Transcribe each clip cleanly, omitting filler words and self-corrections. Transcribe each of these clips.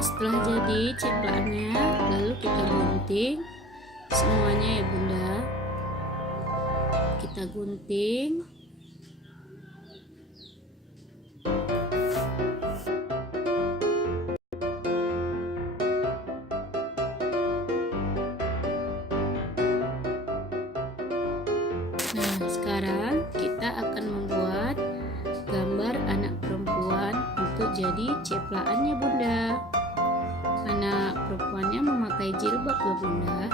Setelah jadi ceplaknya, lalu kita gunting semuanya ya Bunda. Kita gunting. Nah, sekarang kita akan membuat gambar anak perempuan untuk jadi ceplakannya Bunda. Anak perempuannya memakai jilbab loh Bunda.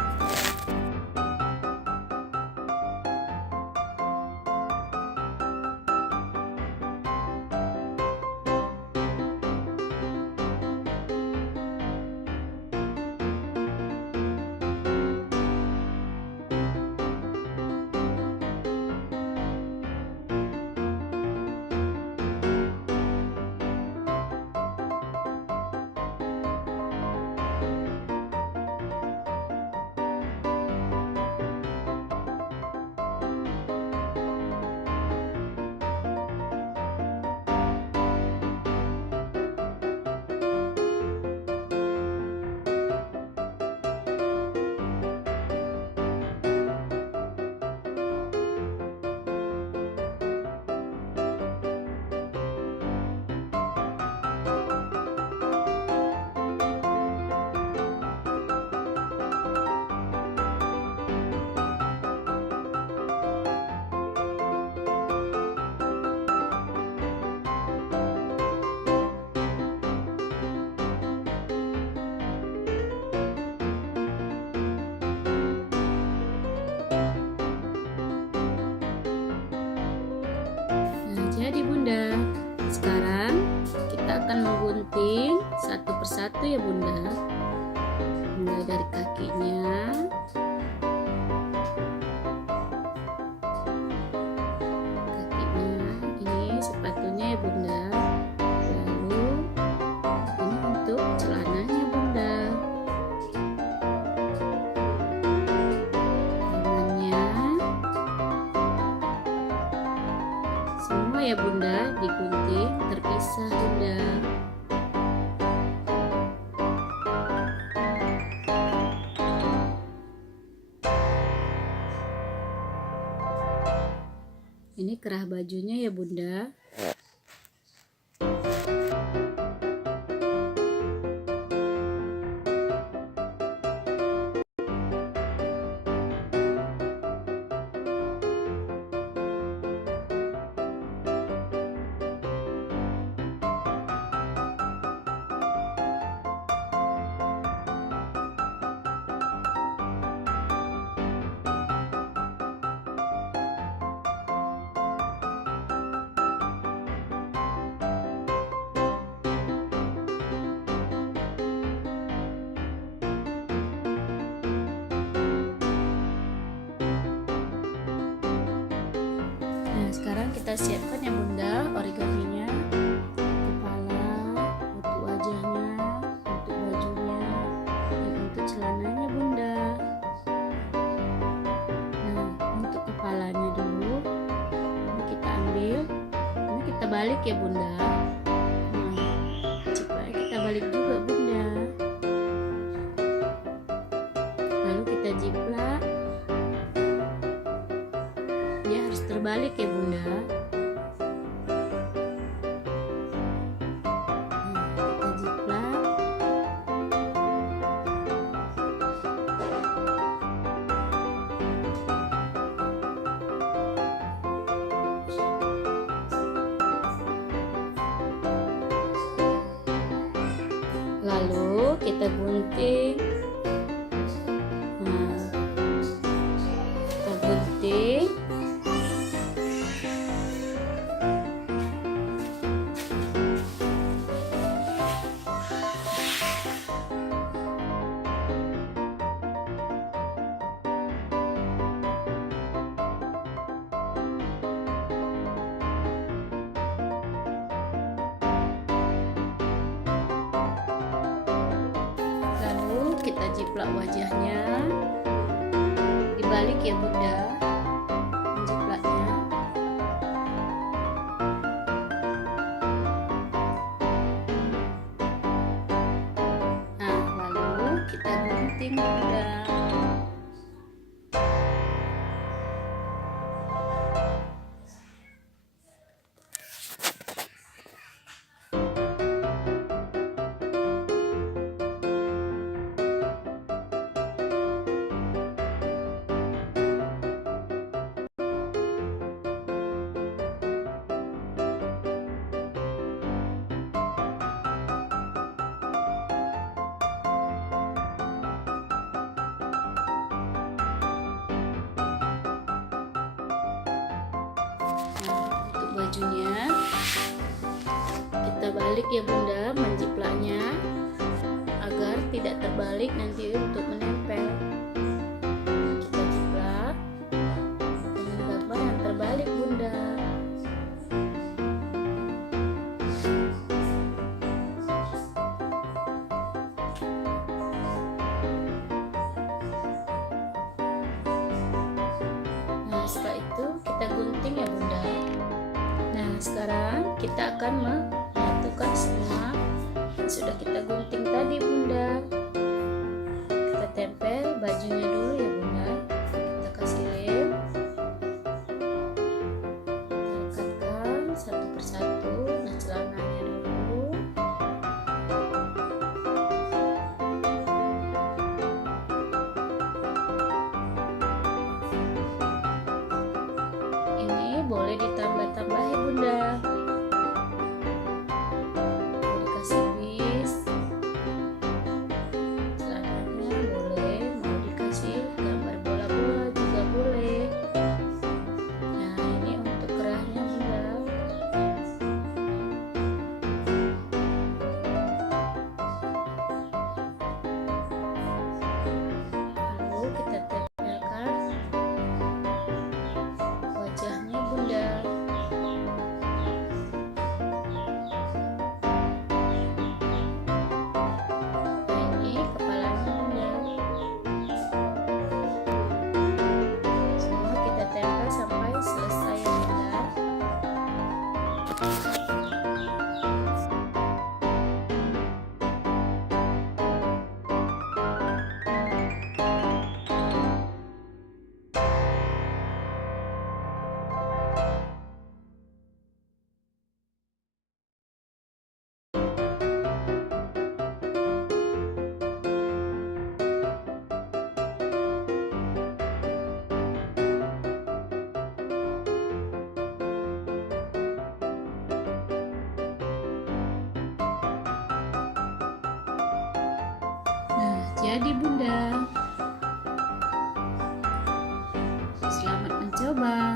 Jadi Bunda, sekarang kita akan menggunting satu persatu ya Bunda. Mulai dari kakinya, ini sepatunya ya Bunda. Lalu ini untuk celananya Bunda. Semua ya Bunda digunting terpisah Bunda. Ini kerah bajunya ya Bunda. Nah, sekarang kita siapkan ya Bunda origaminya, kepala, untuk wajahnya, untuk bajunya, dan untuk celananya Bunda. Nah, untuk kepalanya dulu, ini kita ambil, ini kita balik ya Bunda. Nah, ceplaknya kita balik juga Bunda. Lalu kita jiplak. Dia harus terbalik ya Bunda. Nah, kita jiplak. Lalu kita gunting. Nah, kita gunting. Kita jiplak wajahnya, dibalik ya Bunda, menjiplaknya. gunting bunda. Untuk bajunya kita balik ya bunda, menjiplaknya agar tidak terbalik nanti untuk menempel. Kita jiplak dengan gambar yang terbalik bunda. Nah setelah itu kita gunting ya bunda. Nah sekarang kita akan menyatukan semua yang sudah kita gunting tadi bunda. Kita tempel bajunya dulu ya bunda. Kita kasih lem, kita lekatkan satu persatu. Nah celananya dulu. Ini boleh ditambah-tambah ya bunda. Boleh dikasih bis, celananya boleh, mau dikasih gambar bola-bola juga boleh. Nah ini untuk kerahnya bunda. Lalu kita tempelkan wajahnya bunda. Nah ini kepalanya bunda. Semua kita tempel sampai selesai ya bunda. Nah jadi bunda, selamat mencoba.